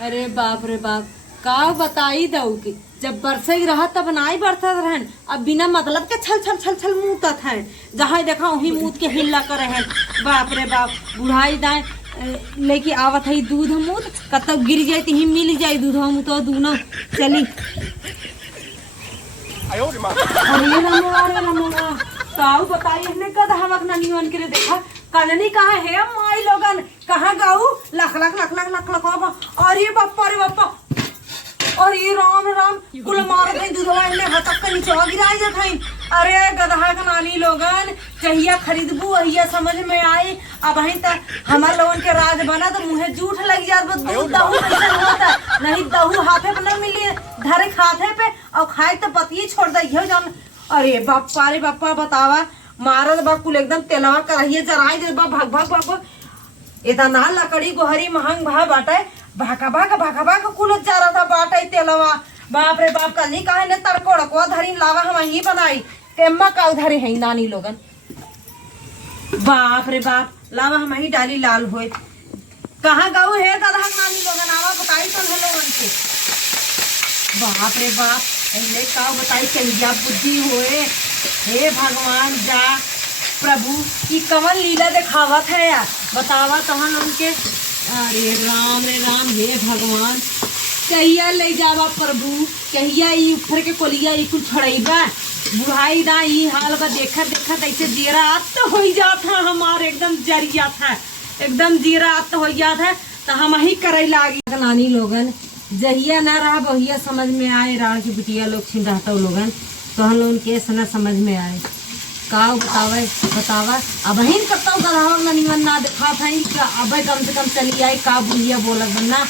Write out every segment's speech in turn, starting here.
अरे बाप रे बाप, का बताई दऊ की जब बरसे ही रहा तब नाई बरसत रहन। अब बिना मतलब के छल छल छल छल मुँहत है, जहाँ देखा वही मुँह के हिल्ला कर रहे। बाप रे बाप, बुढ़ाई दाए लेके आवत है दूध मुँह, कतब गिर जाए ही मिल जाए दूध मुँह तो दूना चली। अरे रमोगा काऊ बताई हमने कद हमक ननीवन के देखा कननी कहाँ है माई लोगन, कहाँ गाऊ लख लख लख लख लख लख। अरे बापा रे बापा, अरे राम राम, कुल मार गई दूधवा ने हटक के नीचे गिराई जात है। अरे गधा का नानी लोगन, चाहिए खरीदबू अहिया समझ में आई। अब ही तक हमार लोगन के राज बना तो मुँहे जूठ लग जात, दूध दहू कैसे होता नहीं, दहू हाथे पे न मिली धरे हाथे पे और खाए तो पतिये छोड़ दे जान। अरे बापा रे बापा बतावा, मारत बा कुल एकदम तेलवा कराइए जराई दे बा, भग भग भग इतना लकड़ी गोहरी महंग भा बाटे, भाका भाका कुल चारा था बाटे तेलवा। बाप रे बाप, कल कहे ने तड़कोड़ को धरी लावा हम ही बनाई तेम्मा का उधरे है नानी लोगन। बाप रे बाप, लावा हम ही डाली लाल होए। कहाँ गाऊ है गधा नानी लोगन, आवा बताई तो लोगन के। बाप रे बाप, पहले का बताई कहिया बुद्धि होए। हे भगवान जा प्रभु, की कवन लीला दिखावत है यार, बतावा तहन उनके। अरे राम रे राम, हे भगवान कहिया ले जावा प्रभु, कहिया ई ऊपर के कोलिया ई कुछ छोड़ाईबा। बुढ़ाई ना ई हाल बा, देखा देखा ऐसे जीरा आत तो हो जात है हमारे, एकदम जरी जात है, एकदम जीरा आत तो हो जात है। तो हम ही करे लागी नानी लोगन, जहिया ना रहा बहिया समझ में आए। राण की बिटिया लोग छिन रहता लोगन, तो हम लोग के न समझ में आए। का बतावे बतावा, अब ही करता हूँ गधा ननीवन ना दिखा था, अब कम से कम चली आई। का बुढ़िया बोलत बनना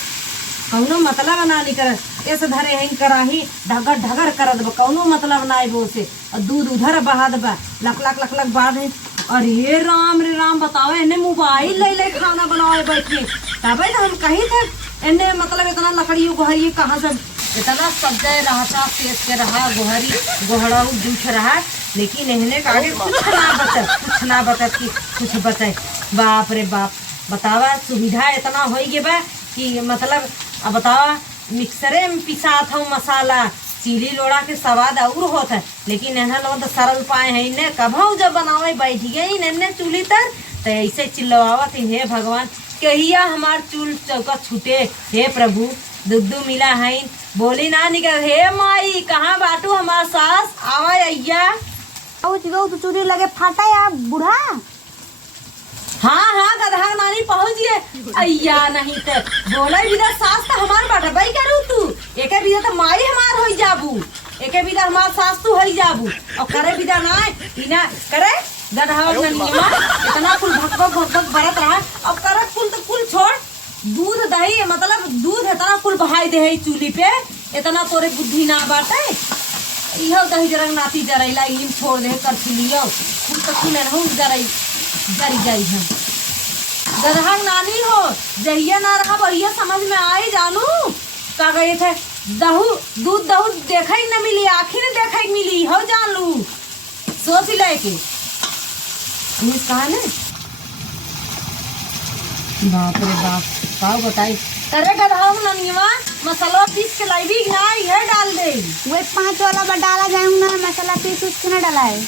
कौनो मतलब ना नहीं कर, ऐसे धरे हैं कराही ढगर ढगर करत बा, कौनो मतलब ना वो से दूध उधर बहा दबा लख लख लख लख बाद है। अरे राम रे राम, बताओ इन्हें मोबाइल ले ले खाना बनाए बैठे, तब तो हम कहीं थे इन्हें मतलब इतना लकड़ी गोहरी कहाँ से इतना सब्जे रहा था, पेट के रहा गोहरी गोहरा जूठ रहा, लेकिन इन्हें का कुछ ना बचत की कुछ बचे। बाप रे बाप, बतावा सुविधा इतना हो गया बा कि मतलब अब बतावा मिक्सरे में पिसात हूँ मसाला, चीली लोड़ा के स्वाद और होता है, लेकिन इन्हें लोग तो सरल पाए हैं। इन्हें कभाऊ जब बनावे बैठ गए इन्हें चूल्ही तर तो ऐसे चिल्लावत हे भगवान, कहिया हमार चूल चौका छूटे। हे प्रभु, दुद्दू मिला है बोली ना निकल। हे माई कहाँ बाटू हमार सास, आवा अय्या तो चूड़ी लगे फाटा या बूढ़ा। हाँ हाँ गधा नानी पहुँच गए अय्या, नहीं तो बोले बिना सास तो हमार बाटा भाई करू तू, एक बिना तो माई हमार हो जाबू, एक बिना हमार सास तू हो जाबू, और करे बिना ना बिना करे गधा ननिया इतना कुल भगभग भगभग भरत रहा। अब करे कुल तो कुल छोड़, दूध दही मतलब दूध इतना कुल बहाई दे है चूल्ही पे, इतना तोरे बुद्धि ना बाटे। इहो दही जरंग नाती जरैला इम छोड़ दे कर लियो, कुल तो कुल रहूं जरई जरी जाई है। गधा नानी हो, जहिया ना रहा वहिया समझ में आई जानू। का गए थे दहू दूध दहू देखा ही न मिली, आखिर देखा ही मिली हो जान लू, सोच ले के कहा ने। बाप रे बाप, का बताई करे गधा ननिया मसाला पीस के लाई भी ना ये डाल दे, वो 5 वाला बा डाला जाऊँ ना, मसाला पीस उसके ना डाला है।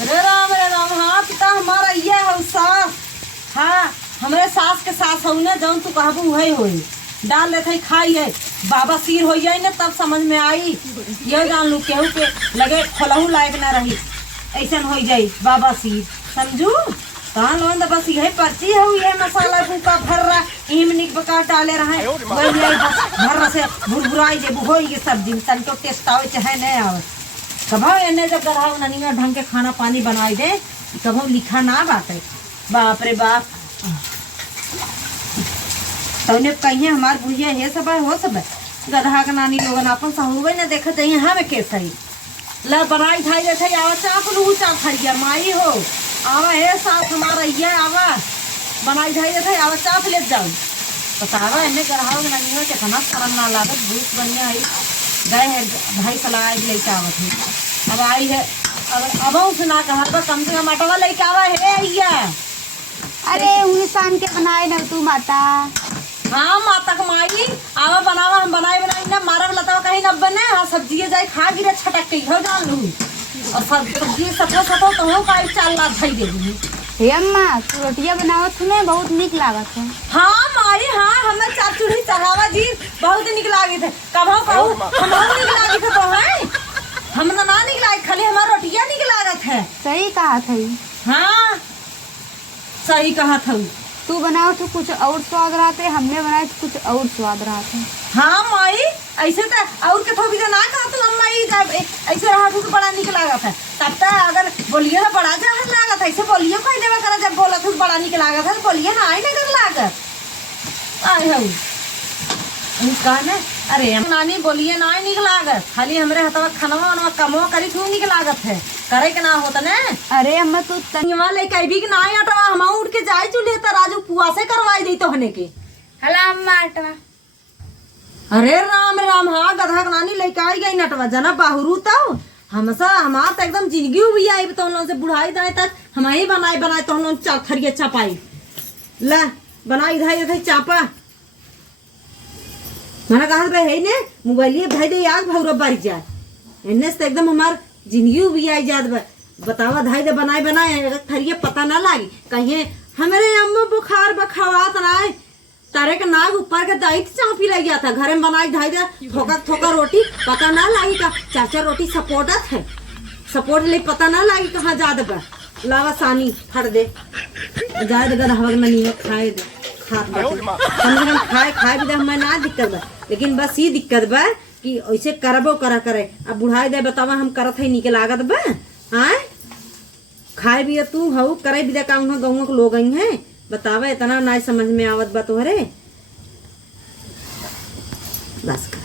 अरे राम, हाँ पिता हमारा ये है सास, हाँ हमरे सास के सास हो ना, जौन तू कहबू वही होई डाल लेते खाई है। बाबा सिर हो जाए ना तब समझ में आई, ये जान लू केहू के लगे खोलहू लायक ना रही, ऐसा हो जाये बाबा सिर समझू। कहाँ लोन तो बस यही पर्ची है, ये मसाला फूका भर रहा इमनिक बकार डाले रहा है, वही बस भर से भुरभुराई जे हो ये सब्जी तन तो टेस्ट आवे चाहे नहीं आवे। कभो इन्हें जब गधा ननिया ढंग के खाना पानी बनाई दे, कभो लिखा ना बात है। बाप रे बाप, तो उन्हें कहिए हमार बुढ़िया है सब है हो सब है, गधा का नानी लोगन अपन सहूबे न देखा चाहिए हमें कैसे ही ला बनाई खाई जैसे आवा चाप लू चाप खाइए माई हो, आवा है साथ हमारा ये आवा बनाई खाई जैसे आवा चाप ले जाओ। बतावा इन्हें गधा ननिया के खाना शर्म ना लागत, भूख बढ़िया है गए है भाई सलाह लेके आवत है। अब आई है अब से ना कहा कम से कम अटवा लेके आवा है अय्या। अरे उन्हें शान के बनाए न तू माता। हाँ माता कमाई आओ गिरे छटक के हो जान लू और सब सब्जी सतो सतो तो हो काई चाल ला धई दे दी। हे अम्मा तू रोटियां बनावत में बहुत निक लागत है। हाँ माई हाँ हमें चार चूड़ी चढ़ावा जी बहुत निक लागे थे कभो कहू हम निक लागे थे तो है हम ना निक लागे खाली हमारा रोटियां निक लागत है। सही कहा था। हाँ सही कहा था। तू बनाओ तो कुछ और स्वाद रहते, हमने बनाए तो कुछ और स्वाद रहते। हाँ माई ऐसे तो और के थोड़ी ना कहा तो हम माई ऐसे रहा तो बड़ा निक लागत है तब तक अगर बोलिए ना बड़ा जहर लागत है ऐसे बोलिए कोई देवा करा जब बोला तो बड़ा निक लागत है बोलिए ना आई नहीं लागत आए हो कहने अरे नानी बोलिए ना निक लागत खाली हमरे हथवा खानवा वनवा कमवा करी तू निक लागत है करे के ना होता ना। अरे अम्मा तू तंगवा ले कभी कि ना अटवा हम उठ के जाए चूल्हे तो राजू पुआ से करवाई दी तो हने के हला अम्मा अटवा। अरे राम राम हाँ गधा नानी लेके आई गई नटवा जना बाहुरू तो हमसा हमार तो एकदम जिंदगी हुई आई तो हम से बुढ़ाई दाए तक हम ही बनाए बनाए तो हम थरिया चपाई ला बनाई धाई थे चापा मैंने कहा भाई है ने मोबाइल भाई दे आग भौरा बारी जाए इन्ने से एकदम हमार जिंदगी हुई आई जात बतावा धाई दे बनाए बनाए थरिया पता ना लागी कहीं हमारे अम्मा बुखार बखावात ना तारे के नाग ऊपर के दाई चापी लग गया था घर में बनाई धाई दे थोका थोका रोटी पता ना लागी का चाचा रोटी सपोर्टत है सपोर्ट ले पता ना लागी कहाँ जा दे लावा सानी फट दे जा दे गधा हवा में खाए दे खात कम से कम खाए भी दे हमें ना दिक्कत बा लेकिन बस ये दिक्कत बा कि ऐसे करबो करा करे अब बुढ़ाई दे बतावा हम करत है निके लागत बा हाँ खाए भी तू हऊ करे भी दे काम गाँव के लोग आई हैं बतावा इतना ना समझ में आवत बा तोहरे बस कर।